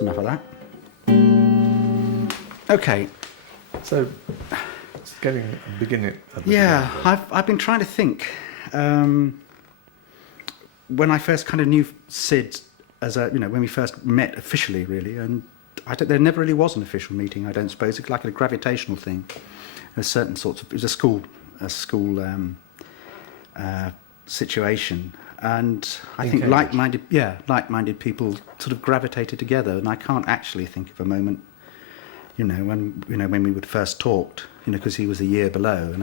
That's enough of that. Okay. So, it's getting a beginning. Yeah, I've been trying to think. When I first kind of knew Syd as a, when we first met officially, really, and there never really was an official meeting. I don't suppose it's like a gravitational thing. There's certain sorts of, it was a school situation, and I think like-minded people sort of gravitated together, and I can't actually think of a moment, when we would first talked, because he was a year below, and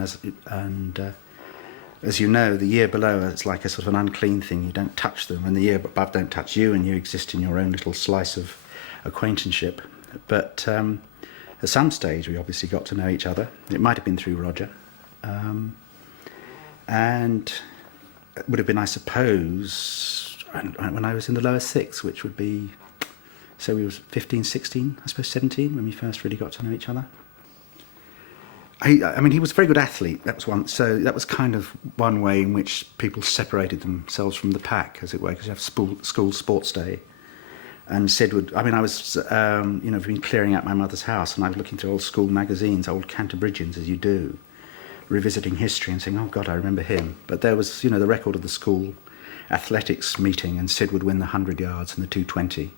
as you know, the year below is like a sort of an unclean thing. You don't touch them, and the year above don't touch you, and you exist in your own little slice of acquaintanceship. But at some stage, we obviously got to know each other. It might have been through Roger, and it would have been, I suppose, when I was in the lower sixth, which would be, so we was 15, 16, I suppose 17, when we first really got to know each other. I mean, he was a very good athlete. That was one. So that was kind of one way in which people separated themselves from the pack, as it were, because you have school sports day. And Syd would. I mean, I was, been clearing out my mother's house, and I was looking through old school magazines, old Canterburyans, as you do, revisiting history and saying, "Oh God, I remember him." But there was, the record of the school athletics meeting, and Syd would win the 100 yards and the 220.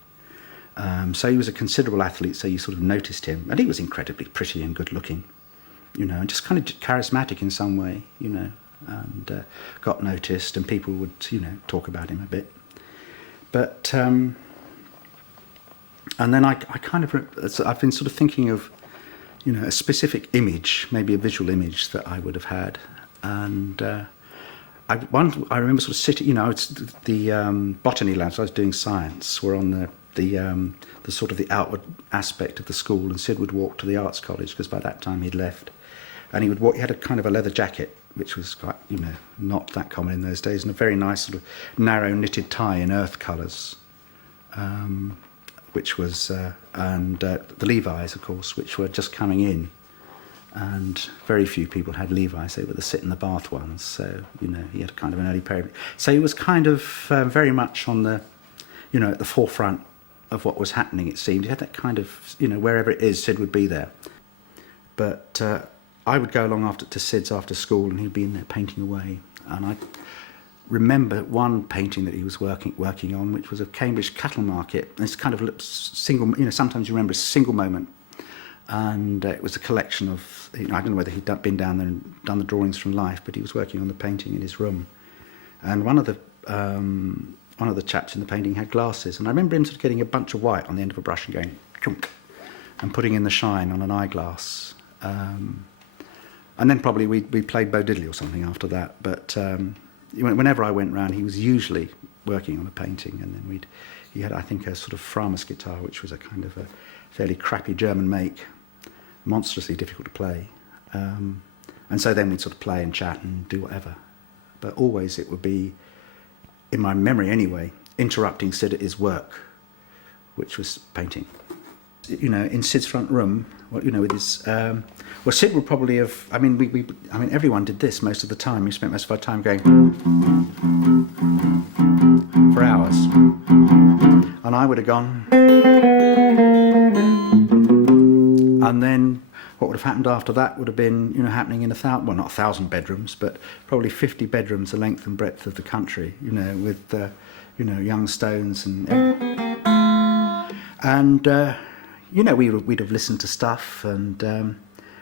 So he was a considerable athlete. So you sort of noticed him, and he was incredibly pretty and good looking. And just kind of charismatic in some way, and got noticed, and people would, talk about him a bit. But, and then I kind of, I've been sort of thinking of, a specific image, maybe a visual image that I would have had. And I remember sort of sitting, the botany labs, I was doing science, were on the sort of the outward aspect of the school, and Syd would walk to the arts college, because by that time he'd left. And he would walk, he had a kind of a leather jacket, which was quite, not that common in those days, and a very nice sort of narrow knitted tie in earth colours, which was, and the Levi's, of course, which were just coming in. And very few people had Levi's, they were the sit-in-the-bath ones, so, he had kind of an early period. So he was kind of very much on the, at the forefront of what was happening, it seemed. He had that kind of, wherever it is, Syd would be there. But I would go along to Syd's after school, and he'd be in there painting away. And I remember one painting that he was working on, which was a Cambridge cattle market. And it's kind of single, sometimes you remember a single moment. And it was a collection of, I don't know whether he'd been down there and done the drawings from life, but he was working on the painting in his room. And one of the chaps in the painting had glasses, and I remember him sort of getting a bunch of white on the end of a brush and going chunk, and putting in the shine on an eyeglass. And then probably we played Bo Diddley or something after that. But whenever I went round, he was usually working on a painting, and then he had, I think, a sort of Framus guitar, which was a kind of a fairly crappy German make, monstrously difficult to play. And so then we'd sort of play and chat and do whatever. But always it would be, in my memory anyway, interrupting Syd at his work, which was painting. In Syd's front room, with his, Syd would probably have. I mean, everyone did this most of the time. We spent most of our time going for hours, and I would have gone, and then what would have happened after that would have been, happening in not 1,000 bedrooms, but probably 50 bedrooms the length and breadth of the country, with, young Stones we'd have listened to stuff, and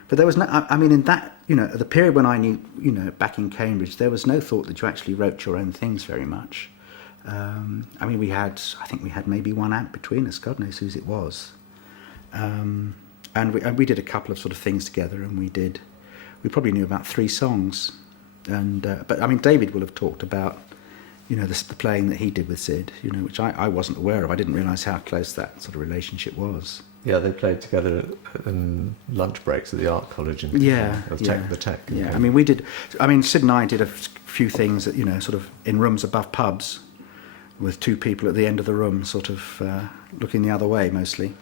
but there was no. I mean, in that, the period when I knew, back in Cambridge, there was no thought that you actually wrote your own things very much. I mean, I think we had maybe one amp between us. God knows whose it was. And we did a couple of sort of things together, and we probably knew about 3 songs. And but I mean, David will have talked about, the playing that he did with Syd, which I wasn't aware of. I didn't realise how close that sort of relationship was. Yeah, they played together in lunch breaks at the art college. And the tech. Yeah, I mean, we did. I mean, Syd and I did a few things that, sort of in rooms above pubs, with 2 people at the end of the room, sort of looking the other way mostly.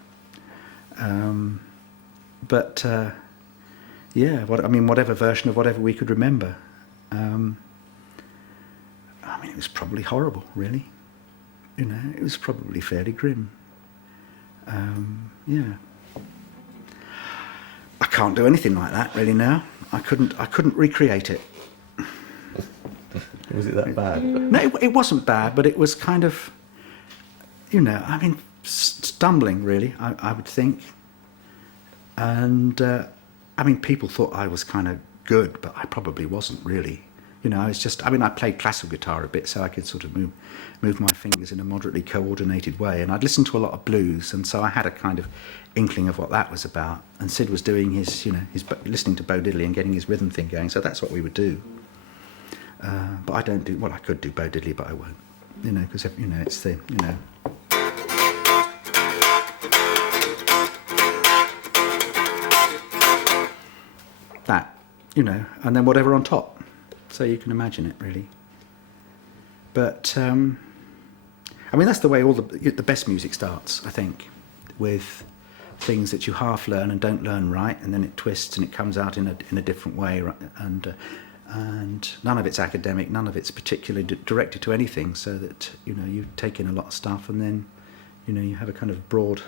Whatever version of whatever we could remember. It was probably horrible, really. It was probably fairly grim. Yeah. I can't do anything like that really now. I couldn't recreate it. Was it that bad? No, it wasn't bad, but it was kind of, you know, I mean, stumbling really, I would think. And, I mean, people thought I was kind of good, but I probably wasn't really. You know, I was just, I mean, I played classical guitar a bit, so I could sort of move my fingers in a moderately coordinated way. And I'd listened to a lot of blues, and so I had a kind of inkling of what that was about. And Syd was doing his, you know, listening to Bo Diddley and getting his rhythm thing going, so that's what we would do. But I don't do, well, I could do Bo Diddley, but I won't. You know, because, you know, it's the, you know. That, you know, and then whatever on top. So you can imagine it, really. But, I mean, that's the way all the best music starts, I think, with things that you half learn and don't learn right, and then it twists and it comes out in a different way, right? And none of it's academic, none of it's particularly directed to anything, so that, you know, you take in a lot of stuff, and then, you know, you have a kind of broad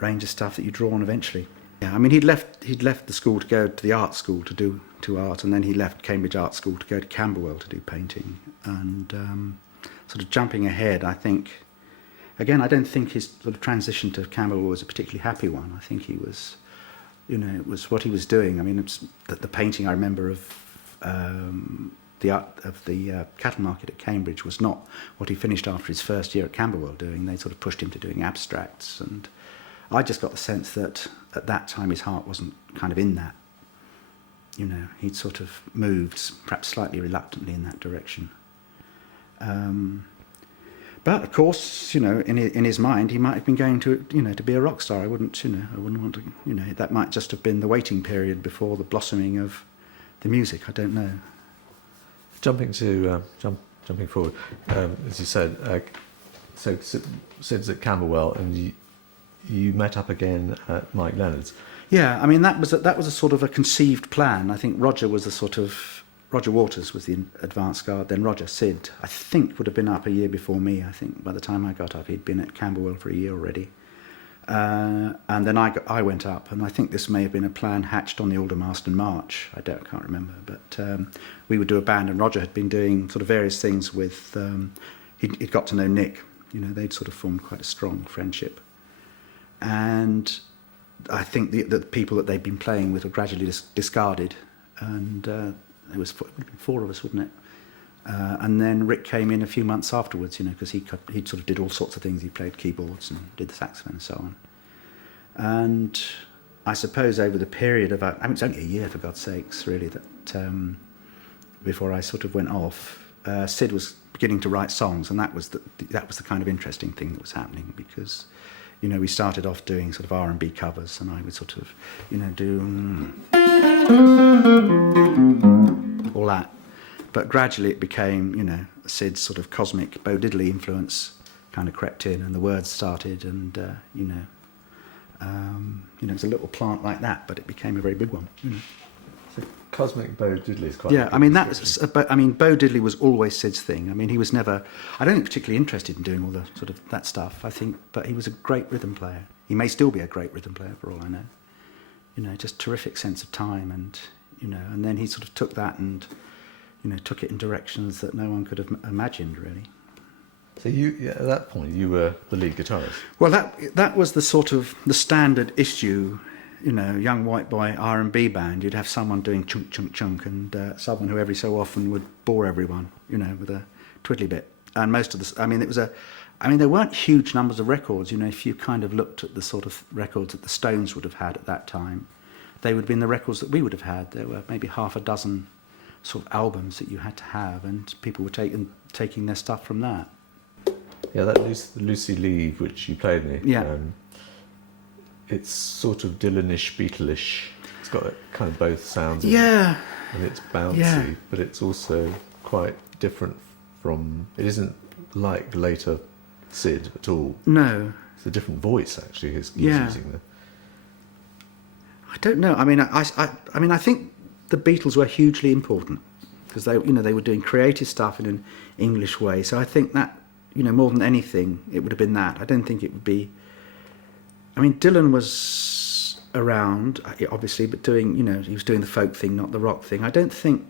range of stuff that you draw on eventually. Yeah, I mean, he'd left the school to go to the art school to do art, and then he left Cambridge Art School to go to Camberwell to do painting. And sort of jumping ahead, I think, again, I don't think his sort of transition to Camberwell was a particularly happy one. I think he was, you know, it was what he was doing. I mean, it's the painting I remember of the art of the cattle market at Cambridge was not what he finished after his first year at Camberwell doing. They sort of pushed him to doing abstracts, and I just got the sense that at that time his heart wasn't kind of in that. You know, he'd sort of moved, perhaps slightly reluctantly, in that direction. But of course, you know, in his mind, he might have been going to, you know, to be a rock star. I wouldn't want to, you know, that might just have been the waiting period before the blossoming of the music. I don't know. Jumping forward, as you said, so Syd's at Camberwell, and you met up again at Mike Leonard's. Yeah, I mean, that was a sort of a conceived plan. I think Roger Waters was the advance guard, then Syd, I think, would have been up a year before me. I think by the time I got up, he'd been at Camberwell for a year already. And then I went up, and I think this may have been a plan hatched on the Aldermaston March. I can't remember, but we would do a band, and Roger had been doing sort of various things with, he'd got to know Nick. You know, they'd sort of formed quite a strong friendship. And I think the people that they'd been playing with were gradually discarded, and there was four of us, wouldn't it? And then Rick came in a few months afterwards, you know, because he'd sort of did all sorts of things. He played keyboards and did the saxophone and so on. And I suppose over the period of, I mean, it's only a year, for God's sakes, really, that before I sort of went off, Syd was beginning to write songs, and that was the kind of interesting thing that was happening, because, you know, we started off doing sort of R&B covers, and I would sort of, you know, do all that. But gradually it became, you know, Syd's sort of cosmic Bo Diddley influence kind of crept in, and the words started, and, you know, it was a little plant like that, but it became a very big one. You know. So cosmic Bo Diddley is quite. Yeah, I mean Bo Diddley was always Syd's thing. I mean, he was never, I don't think, particularly interested in doing all the sort of that stuff. I think, but he was a great rhythm player. He may still be a great rhythm player for all I know. You know, just terrific sense of time, and, you know, and then he sort of took that and, you know, took it in directions that no one could have imagined, really. So at that point, you were the lead guitarist. Well, that was the sort of the standard issue, you know, young white boy R&B band. You'd have someone doing chunk, chunk, chunk, and someone who every so often would bore everyone, you know, with a twiddly bit. And most of there weren't huge numbers of records. You know, if you kind of looked at the sort of records that the Stones would have had at that time, they would have been the records that we would have had. There were maybe half a dozen sort of albums that you had to have, and people were taking their stuff from that. Yeah, that Lucy Leave, which you played me. Yeah. It's sort of Dylan-ish, Beatle-ish. It's got kind of both sounds. Yeah. And it's bouncy, but it's also quite different from. It isn't like later Syd at all. No. It's a different voice, actually. He's using there. I don't know. I mean, I think the Beatles were hugely important, because they were doing creative stuff in an English way. So I think that, you know, more than anything, it would have been that. I don't think it would be, I mean, Dylan was around, obviously, but doing, you know, he was doing the folk thing, not the rock thing. I don't think,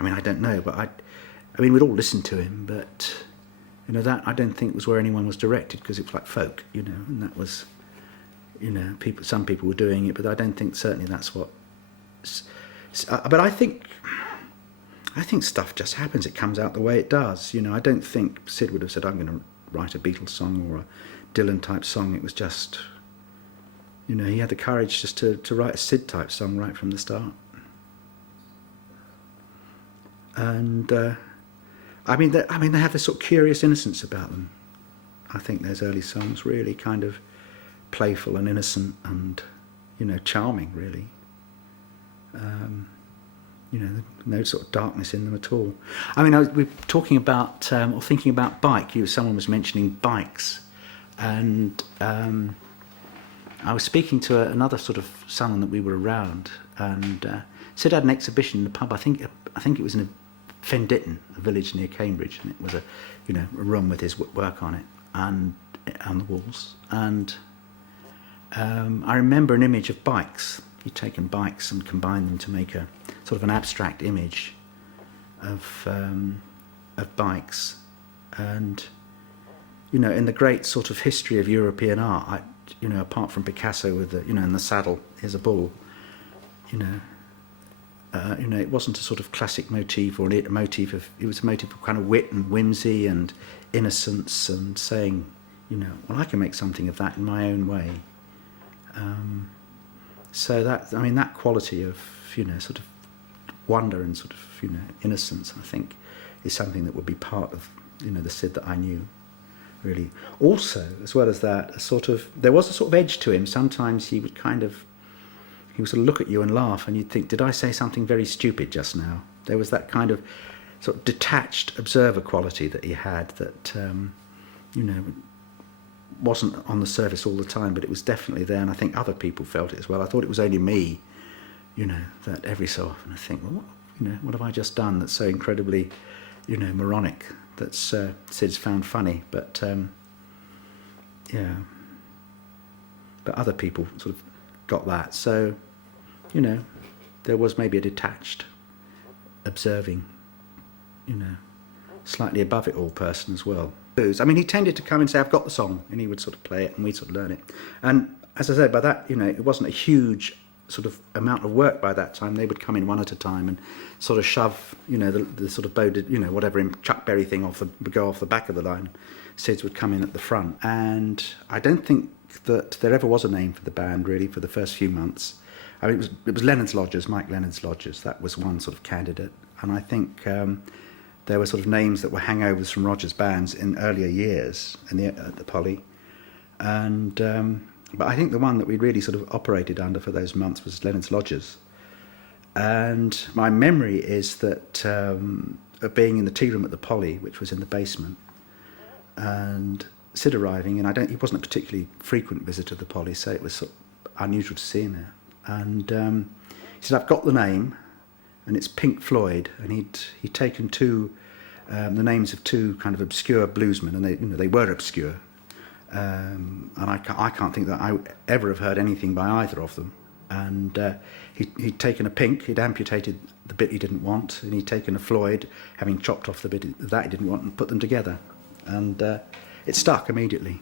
I mean, I don't know, but I mean, we'd all listen to him, but, you know, that I don't think was where anyone was directed, because it was like folk, you know, and that was, you know, some people were doing it, but I don't think certainly that's what. But I think stuff just happens. It comes out the way it does. You know, I don't think Syd would have said, I'm going to write a Beatles song or a Dylan type song. It was just, you know, he had the courage just to write a Syd type song right from the start. And I mean, they have this sort of curious innocence about them. I think those early songs really kind of playful and innocent and, you know, charming, really. You know, no sort of darkness in them at all. I mean, we were talking about, or thinking about bike. Someone was mentioning bikes. And I was speaking to another sort of someone that we were around. And Syd had an exhibition in the pub. I think it was in Fenditton, a village near Cambridge. And it was a room with his work on it and on the walls. And I remember an image of bikes. He'd taken bikes and combined them to make a sort of an abstract image of bikes. And, you know, in the great sort of history of European art, you know, apart from Picasso with the, you know, in the saddle, here's a bull, you know, it wasn't a sort of classic motif or it was a motif of kind of wit and whimsy and innocence and saying, you know, well, I can make something of that in my own way. So that, I mean, that quality of, you know, sort of wonder and sort of, you know, innocence, I think, is something that would be part of, you know, the Syd that I knew, really. Also, as well as that, there was a sort of edge to him. Sometimes he would sort of look at you and laugh, and you'd think, did I say something very stupid just now? There was that kind of sort of detached observer quality that he had that, you know, wasn't on the surface all the time, but it was definitely there, and I think other people felt it as well. I thought it was only me, you know, that every so often I think, well, what have I just done that's so incredibly, you know, moronic that Syd's found funny, but yeah, but other people sort of got that. So, you know, there was maybe a detached, observing, you know, slightly above it all person as well. I mean, he tended to come and say, I've got the song, and he would sort of play it and we'd sort of learn it. And as I said, by that, you know, it wasn't a huge sort of amount of work by that time. They would come in one at a time and sort of shove, you know, the sort of bowed, you know, whatever Chuck Berry thing would go off the back of the line. Syd's would come in at the front. And I don't think that there ever was a name for the band, really, for the first few months. I mean, it was Lennon's Lodgers, Mike Lennon's Lodgers. That was one sort of candidate. And I think there were sort of names that were hangovers from Roger's bands in earlier years at the Poly. And but I think the one that we really sort of operated under for those months was Lennon's Lodgers. And my memory is that of being in the tea room at the Poly, which was in the basement, and Syd arriving, and he wasn't a particularly frequent visitor to the Poly, so it was sort of unusual to see him there. And he said, I've got the name, and it's Pink Floyd, and he'd taken the names of two kind of obscure bluesmen, and they were obscure, and I can't think that I ever have heard anything by either of them. And he'd taken a Pink, he'd amputated the bit he didn't want, and he'd taken a Floyd, having chopped off the bit that he didn't want, and put them together, and it stuck immediately.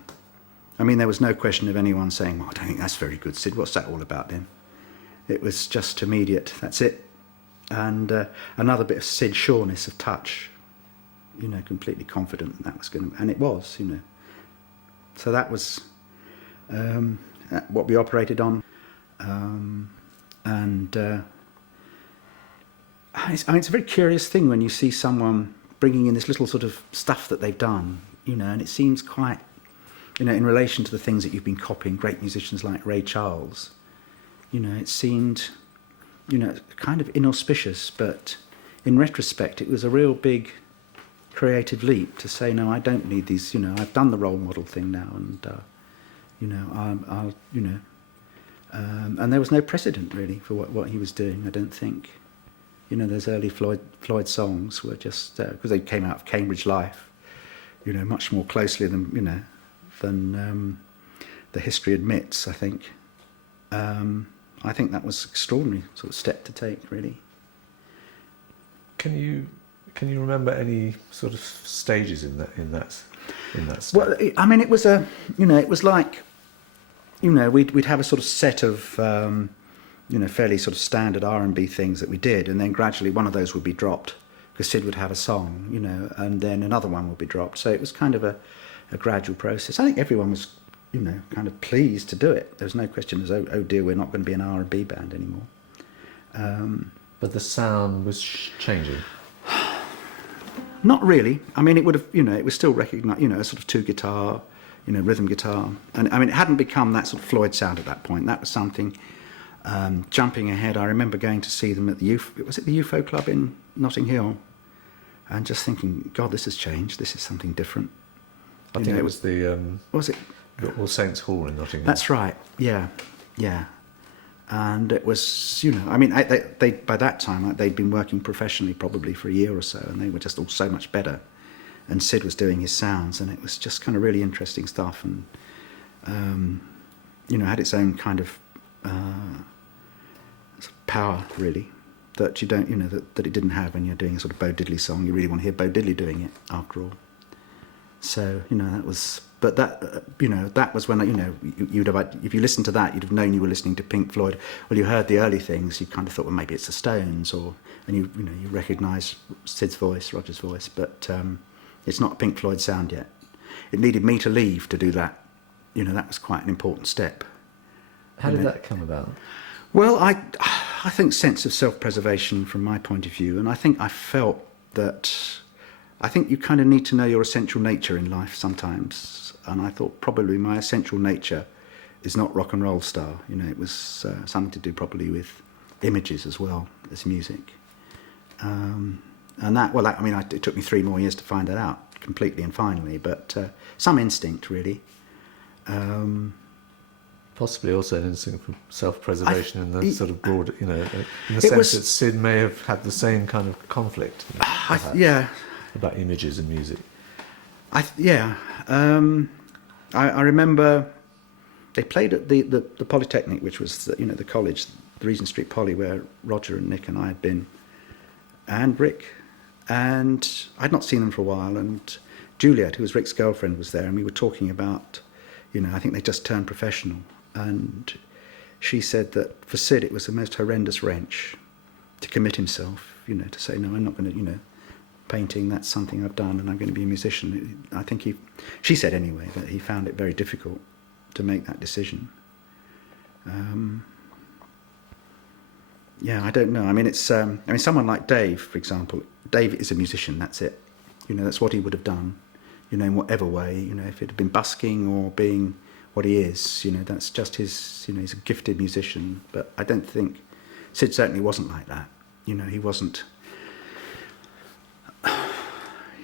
I mean, there was no question of anyone saying, well, I don't think that's very good, Syd, what's that all about then? It was just immediate, that's it. And another bit of Syd sureness of touch, you know, completely confident that was going to, and it was, you know. So that was what we operated on. It's a very curious thing when you see someone bringing in this little sort of stuff that they've done, you know, and it seems quite, you know, in relation to the things that you've been copying, great musicians like Ray Charles, you know, it seemed, you know, kind of inauspicious, but in retrospect it was a real big creative leap to say, no, I don't need these, you know, I've done the role model thing now, and you know, I'll you know, and there was no precedent really for what he was doing, I don't think. You know, those early Floyd songs were just because they came out of Cambridge life, you know, much more closely than, you know, than the history admits, I think. I think that was extraordinary sort of step to take, really. Can you remember any sort of stages in that step? Well, I mean, it was it was like, we'd have a sort of set of, fairly sort of standard R&B things that we did, and then gradually one of those would be dropped because Syd would have a song, and then another one would be dropped. So it was kind of a gradual process. I think everyone was, kind of pleased to do it. There was no question as, oh dear, we're not going to be an R&B band anymore. But the sound was changing. Not really. I mean, it would have, it was still recognised, a sort of 2-guitar, rhythm guitar. And I mean, it hadn't become that sort of Floyd sound at that point. That was something, jumping ahead, I remember going to see them at the UFO Club in Notting Hill, and just thinking, God, this has changed. This is something different. I think it was the... was it? All Saints Hall in Notting Hill. That's right, yeah. And it was, I mean, they by that time, they'd been working professionally probably for a year or so, and they were just all so much better. And Syd was doing his sounds, and it was just kind of really interesting stuff, and, had its own kind of power, really, that you don't, that it didn't have when you're doing a sort of Bo Diddley song. You really want to hear Bo Diddley doing it, after all. So, that was... But that was when, you'd have, if you listened to that, you'd have known you were listening to Pink Floyd. Well, you heard the early things, you kind of thought, well, maybe it's the Stones, and you recognise Syd's voice, Roger's voice, but it's not a Pink Floyd sound yet. It needed me to leave to do that. That was quite an important step. How did that come about? Well, I think sense of self-preservation from my point of view, and I think I felt that... I think you kind of need to know your essential nature in life sometimes. And I thought probably my essential nature is not rock and roll star. It was something to do probably with images as well as music. And it took me 3 more years to find that out completely and finally, but some instinct really. Possibly also an instinct for self-preservation in the sort of broad, in the sense that Syd may have had the same kind of conflict. About images and music. I remember they played at the Polytechnic, which was the college, the Regent Street Poly, where Roger and Nick and I had been, and Rick, and I'd not seen them for a while, and Juliet, who was Rick's girlfriend, was there, and we were talking about, I think they just turned professional, and she said that for Syd it was the most horrendous wrench to commit himself, to say, no, I'm not going to, painting, that's something I've done and I'm going to be a musician. I think she said anyway, that he found it very difficult to make that decision. I don't know. I mean, it's, someone like Dave, for example, Dave is a musician, that's it. That's what he would have done, in whatever way, if it had been busking or being what he is, that's just his, he's a gifted musician. But I don't think, Syd certainly wasn't like that. He wasn't...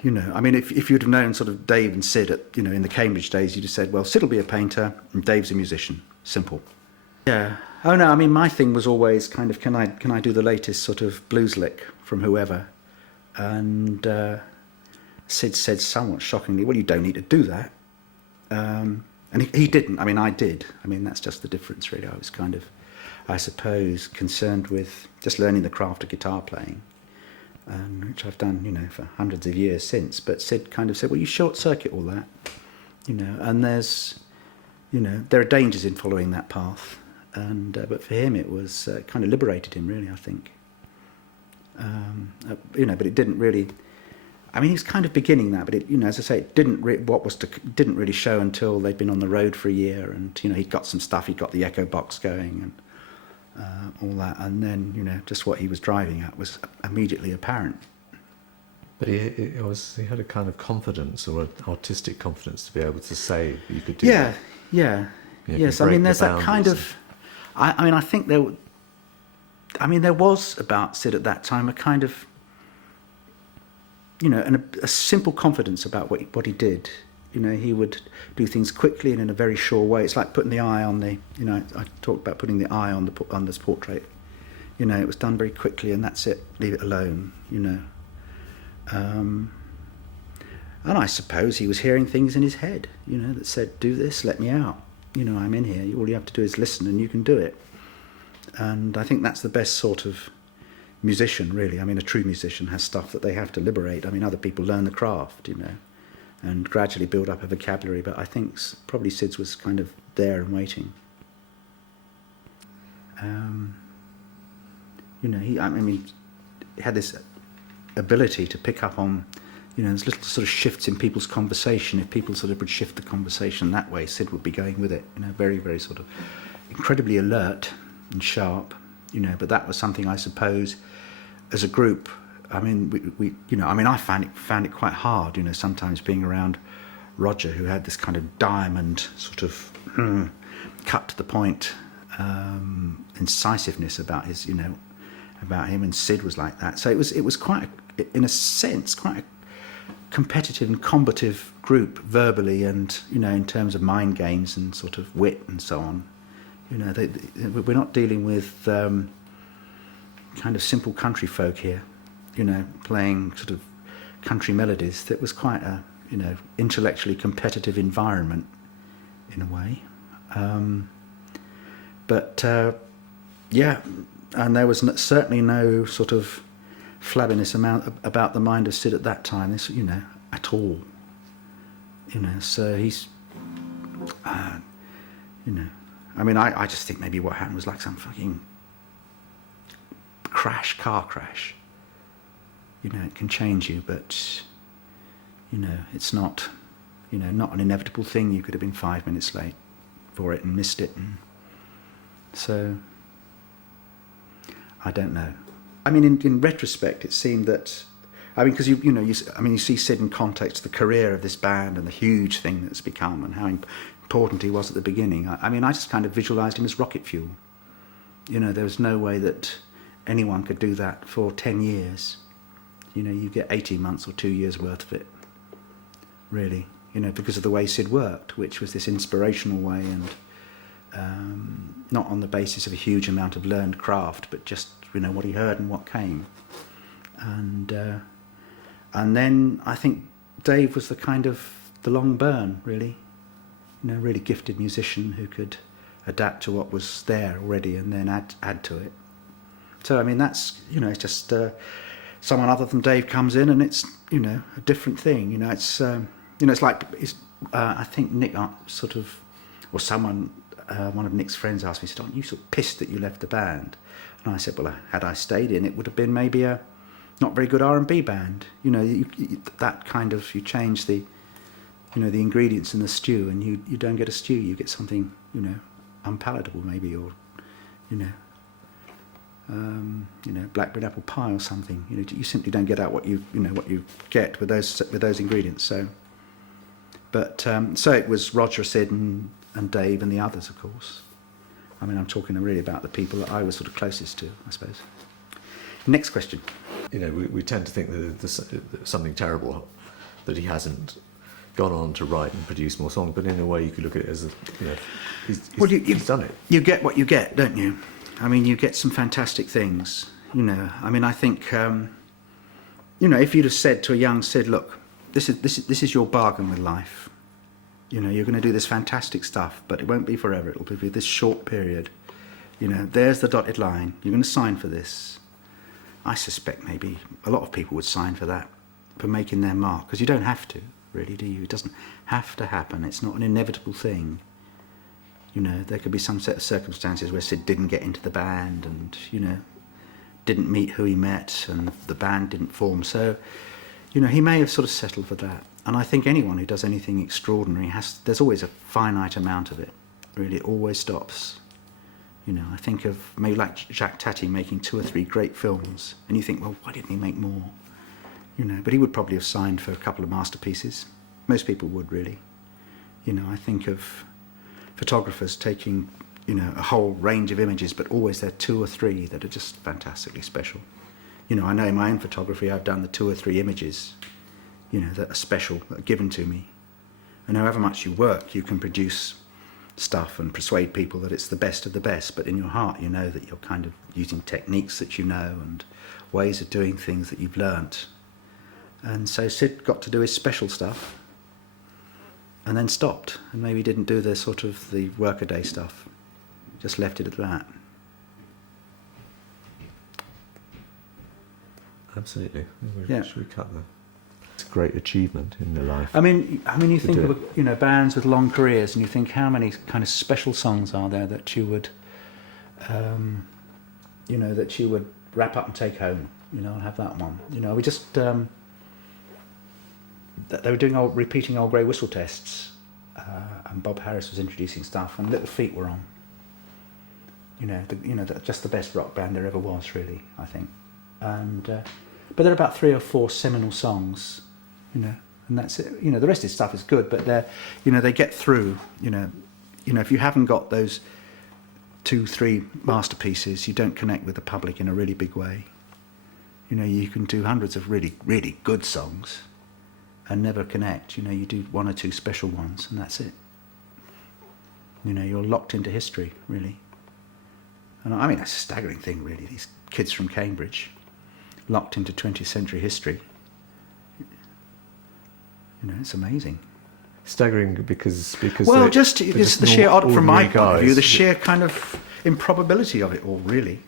if you'd have known sort of Dave and Syd in the Cambridge days, you'd have said, well, Syd will be a painter and Dave's a musician. Simple. Yeah. Oh no, I mean, my thing was always kind of, can I do the latest sort of blues lick from whoever? And Syd said somewhat shockingly, well, you don't need to do that. And he didn't. I mean, I did. I mean, that's just the difference, really. I was kind of, I suppose, concerned with just learning the craft of guitar playing. Which I've done, for hundreds of years since. But Syd kind of said, well, you short circuit all that, and there's, there are dangers in following that path. And but for him, it was kind of liberated him, really, I think. But it didn't really. I mean, he was kind of beginning that, but it, as I say, it didn't didn't really show until they'd been on the road for a year, and he'd got some stuff, he'd got the Echo Box going, and. All that, and then just what he was driving at was immediately apparent. But he had a kind of confidence, or an artistic confidence, to be able to say that you could do that. Yes. I mean, there's that kind of. I think there. There was about Syd at that time a kind of. A simple confidence about what he did. He would do things quickly and in a very sure way. It's like putting the eye on the, I talked about putting the eye on this portrait. It was done very quickly and that's it, leave it alone, And I suppose he was hearing things in his head, that said, do this, let me out. you know, I'm in here. All you have to do is listen, and you can do it. And I think that's the best sort of musician, really. I mean, a true musician has stuff that they have to liberate. I mean, other people learn the craft, you know, and gradually build up a vocabulary. But I think probably Syd's was kind of there and waiting. You know, he had this ability to pick up on, you know, there's little sort of shifts in people's conversation. If people sort of would shift the conversation that way, Syd would be going with it. You know, very, very sort of incredibly alert and sharp. You know, but that was something, I suppose, as a group. I mean, we you know, I mean, I found it quite hard. You know, sometimes being around Roger, who had this kind of diamond sort of cut to the point incisiveness about his, you know, about him, and Syd was like that. So it was quite, in a sense, quite a competitive and combative group verbally, and, you know, in terms of mind games and sort of wit and so on. You know, we're not dealing with kind of simple country folk here, you know, playing sort of country melodies. That was quite a, you know, intellectually competitive environment in a way. Yeah, and there was certainly no sort of flabbiness about the mind of Syd at that time, this, you know, at all. You know, so he's, you know, I mean, I just think maybe what happened was like some fucking car crash. You know, it can change you, but, you know, it's not, you know, not an inevitable thing. You could have been 5 minutes late for it and missed it. And so, I don't know. I mean, in retrospect, it seemed that, I mean, because you see Syd in context of the career of this band and the huge thing that's become, and how important he was at the beginning. I mean, I just kind of visualised him as rocket fuel. You know, there was no way that anyone could do that for 10 years. You know, you get 18 months or 2 years worth of it, really. You know, because of the way Syd worked, which was this inspirational way, and not on the basis of a huge amount of learned craft, but just, you know, what he heard and what came. And then I think Dave was the kind of the long burn, really. You know, really gifted musician who could adapt to what was there already and then add to it. So, I mean, that's, you know, it's just someone other than Dave comes in and it's, you know, a different thing. You know, it's, you know, it's like, I think Nick sort of, or someone, one of Nick's friends asked me, said, aren't you sort of pissed that you left the band? And I said, well, had I stayed in, it would have been maybe a not very good R&B band. You know, that kind of, you change the, you know, the ingredients in the stew, and you don't get a stew, you get something, you know, unpalatable maybe, or, you know, blackberry apple pie or something. You know, you simply don't get out what you get with those ingredients. So, but so it was Roger, Syd, and Dave, and the others, of course. I mean, I'm talking really about the people that I was sort of closest to, I suppose. Next question. You know, we tend to think that there's something terrible that he hasn't gone on to write and produce more songs, but in a way you could look at it as, you know, he's done it. You get what you get, don't you? I mean, you get some fantastic things, you know. I mean, I think, you know, if you'd have said to a young Syd, look, this is your bargain with life. You know, you're going to do this fantastic stuff, but it won't be forever. It'll be for this short period. You know, there's the dotted line. You're going to sign for this. I suspect maybe a lot of people would sign for that, for making their mark, because you don't have to, really, do you? It doesn't have to happen. It's not an inevitable thing. You know, there could be some set of circumstances where Syd didn't get into the band and, you know, didn't meet who he met, and the band didn't form. So, you know, he may have sort of settled for that. And I think anyone who does anything extraordinary there's always a finite amount of it. Really, it always stops. You know, I think of maybe like Jacques Tati making 2 or 3 great films, and you think, well, why didn't he make more? You know, but he would probably have signed for a couple of masterpieces. Most people would, really. You know, I think of photographers taking, you know, a whole range of images, but always there are 2 or 3 that are just fantastically special. You know, I know in my own photography I've done the 2 or 3 images, you know, that are special, that are given to me. And however much you work, you can produce stuff and persuade people that it's the best of the best, but in your heart you know that you're kind of using techniques that you know and ways of doing things that you've learnt. And so Syd got to do his special stuff, and then stopped, and maybe didn't do the sort of the workaday stuff. Just left it at that. Absolutely. Yeah. Should we cut that? It's a great achievement in their life. I mean, you think of bands with long careers, and you think how many kind of special songs are there that you would, that you would wrap up and take home, and have that one. We just they were doing repeating old grey whistle tests, and Bob Harris was introducing stuff, and Little Feat were on. Just the best rock band there ever was, really, I think. And but there are about 3 or 4 seminal songs, and that's it. The rest of the stuff is good, but they get through. If you haven't got those 2-3 masterpieces, you don't connect with the public in a really big way. You can do hundreds of really, really good songs and never connect. You do 1 or 2 special ones, and that's it. You're locked into history, really. And I mean, that's a staggering thing, really. These kids from Cambridge, locked into 20th century history. It's amazing. Staggering because well, just the sheer odd, from my point of view, the sheer kind of improbability of it all, really.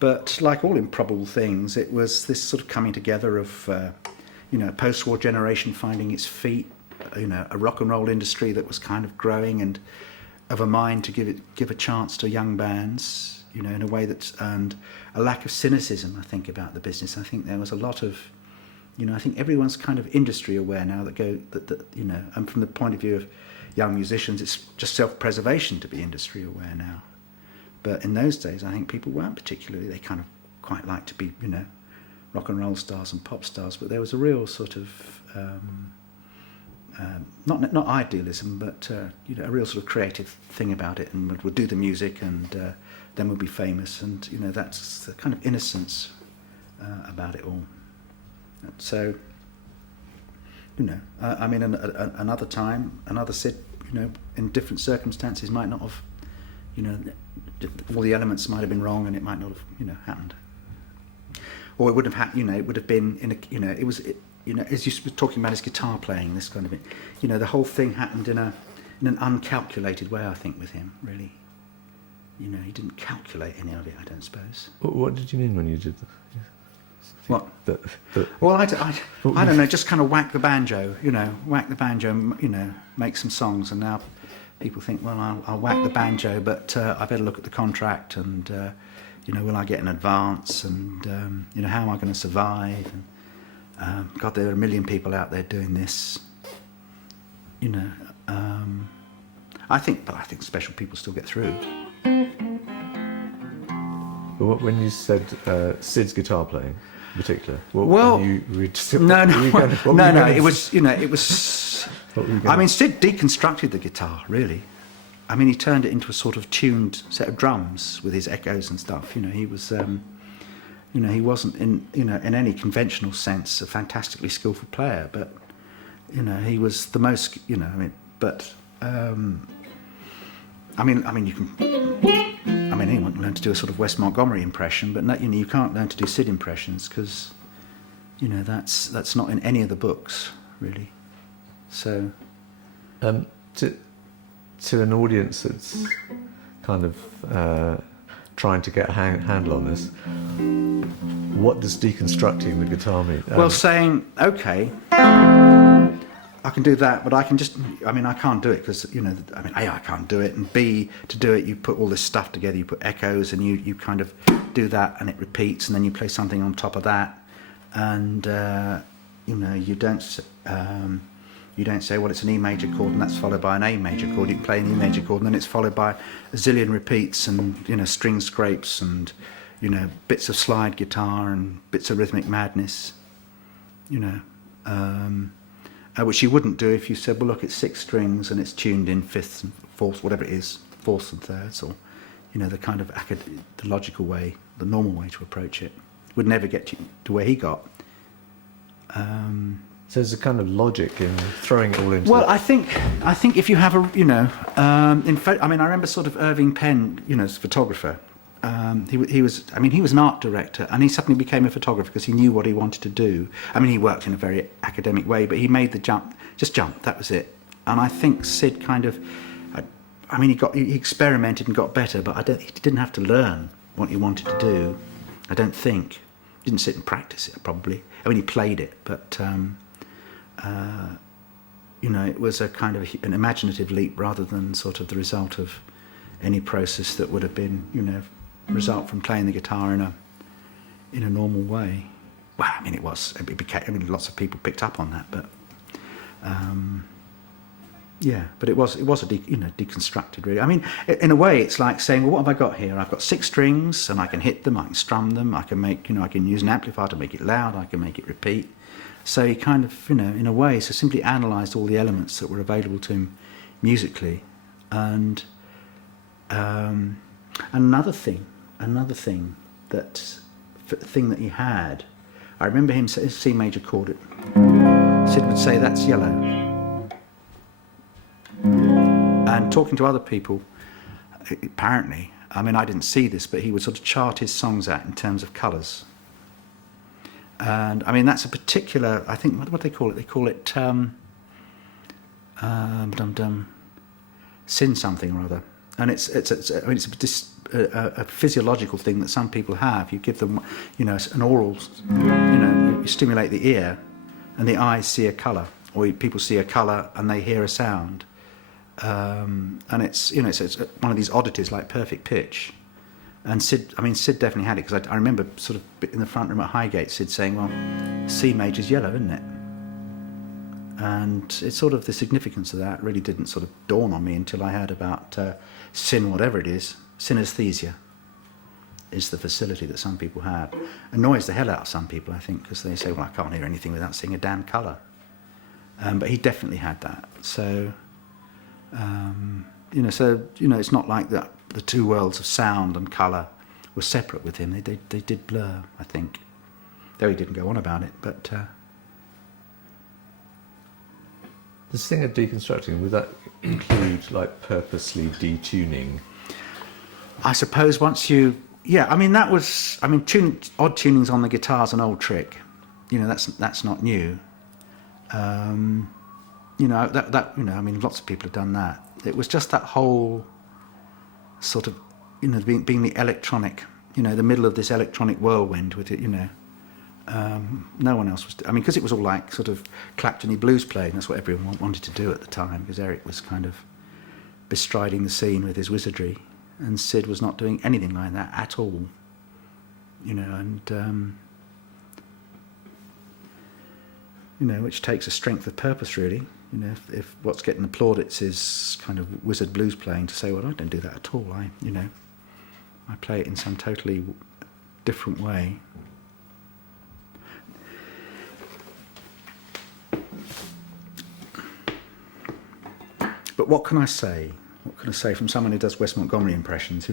But like all improbable things, it was this sort of coming together of, post-war generation finding its feet, a rock and roll industry that was kind of growing and of a mind to give a chance to young bands, in a way and a lack of cynicism, I think, about the business. I think there was a lot of, I think everyone's kind of industry aware now that and from the point of view of young musicians, it's just self-preservation to be industry aware now. But in those days, I think people weren't particularly, they kind of quite liked to be, rock and roll stars and pop stars, but there was a real sort of, not idealism, but a real sort of creative thing about it, and would do the music, and then would be famous, and that's the kind of innocence about it all. So, I mean, another time, another Syd, in different circumstances, might not have, all the elements might have been wrong, and it might not have, happened, or it would have happened. It would have been in a, it was. As you were talking about his guitar playing, this kind of it, the whole thing happened in an uncalculated way, I think, with him, really. He didn't calculate any of it, I don't suppose. What did you mean when you did that? What? Well, I don't know, just kind of whack the banjo, make some songs, and now people think, well, I'll whack the banjo, but I better look at the contract, and, will I get an advance, and, how am I going to survive, and, God, there are 1 million people out there doing this. I think special people still get through. But when you said Syd's guitar playing, in particular, no. It was, I mean, Syd deconstructed the guitar, really. I mean, he turned it into a sort of tuned set of drums with his echoes and stuff. He was. He wasn't in any conventional sense a fantastically skillful player, but he was the most. Anyone can learn to do a sort of Wes Montgomery impression, but not, you can't learn to do Syd impressions, because that's not in any of the books, really. So, to an audience that's kind of trying to get a handle on this, what does deconstructing the guitar mean? Well, saying, okay, I can do that, but I can't do it because, A, I can't do it, and B, to do it, you put all this stuff together, you put echoes, and you kind of do that, and it repeats, and then you play something on top of that, and, you don't say, well, it's an E major chord, and that's followed by an A major chord. You can play an E major chord, and then it's followed by a zillion repeats, and, string scrapes, and, bits of slide guitar, and bits of rhythmic madness, which you wouldn't do if you said, well, look, it's 6 strings and it's tuned in fifths and fourths, whatever it is, fourths and thirds, or the kind of the logical way, the normal way to approach it. Would never get you to where he got. So there's a kind of logic in throwing it all into. Well, I think if you have in fact, I remember sort of Irving Penn, as a photographer, he was an art director, and he suddenly became a photographer because he knew what he wanted to do. I mean, he worked in a very academic way, but he made the jump, that was it. And I think Syd kind of, he experimented and got better, but he didn't have to learn what he wanted to do, I don't think. He didn't sit and practice it, probably. I mean, he played it, but, it was a kind of an imaginative leap rather than sort of the result of any process that would have been, result from playing the guitar in a normal way. Well, I mean, it became, lots of people picked up on that, but but it was deconstructed, really. I mean, in a way, it's like saying, well, what have I got here? I've got 6 strings, and I can hit them, I can strum them, I can make, I can use an amplifier to make it loud, I can make it repeat. So he kind of, in a way, simply analysed all the elements that were available to him musically, and another thing that he had, I remember him say, C major chord, Syd would say, that's yellow. And talking to other people, apparently, I mean, I didn't see this, but he would sort of chart his songs out in terms of colours. And I mean, that's a particular, I think, what do they call it? They call it sin something or other. And it's a physiological thing that some people have. You give them, an oral, you stimulate the ear, and the eyes see a colour, or people see a colour and they hear a sound. And it's one of these oddities like perfect pitch. And Syd definitely had it, because I remember sort of in the front room at Highgate, Syd saying, well, C major's yellow, isn't it? And it's sort of the significance of that really didn't sort of dawn on me until I heard about sin, whatever it is. Synesthesia is the facility that some people have. Annoys the hell out of some people, I think, because they say, well, I can't hear anything without seeing a damn colour. But he definitely had that. So, it's not like that. The two worlds of sound and colour were separate with him. They did blur, I think. Though he didn't go on about it, but... This thing of deconstructing, would that include, like, purposely detuning? I suppose once you... Yeah, I mean, that was... I mean, odd tunings on the guitar's an old trick. That's not new. I mean, lots of people have done that. It was just that whole sort of, being the electronic, the middle of this electronic whirlwind with it, no one else was... I mean, because it was all like sort of Clapton-y blues playing, that's what everyone wanted to do at the time, because Eric was kind of bestriding the scene with his wizardry, and Syd was not doing anything like that at all, which takes a strength of purpose, really. If what's getting the plaudits is kind of wizard blues playing, to say, well, I don't do that at all. I play it in some totally different way. But what can I say? What can I say from someone who does West Montgomery impressions,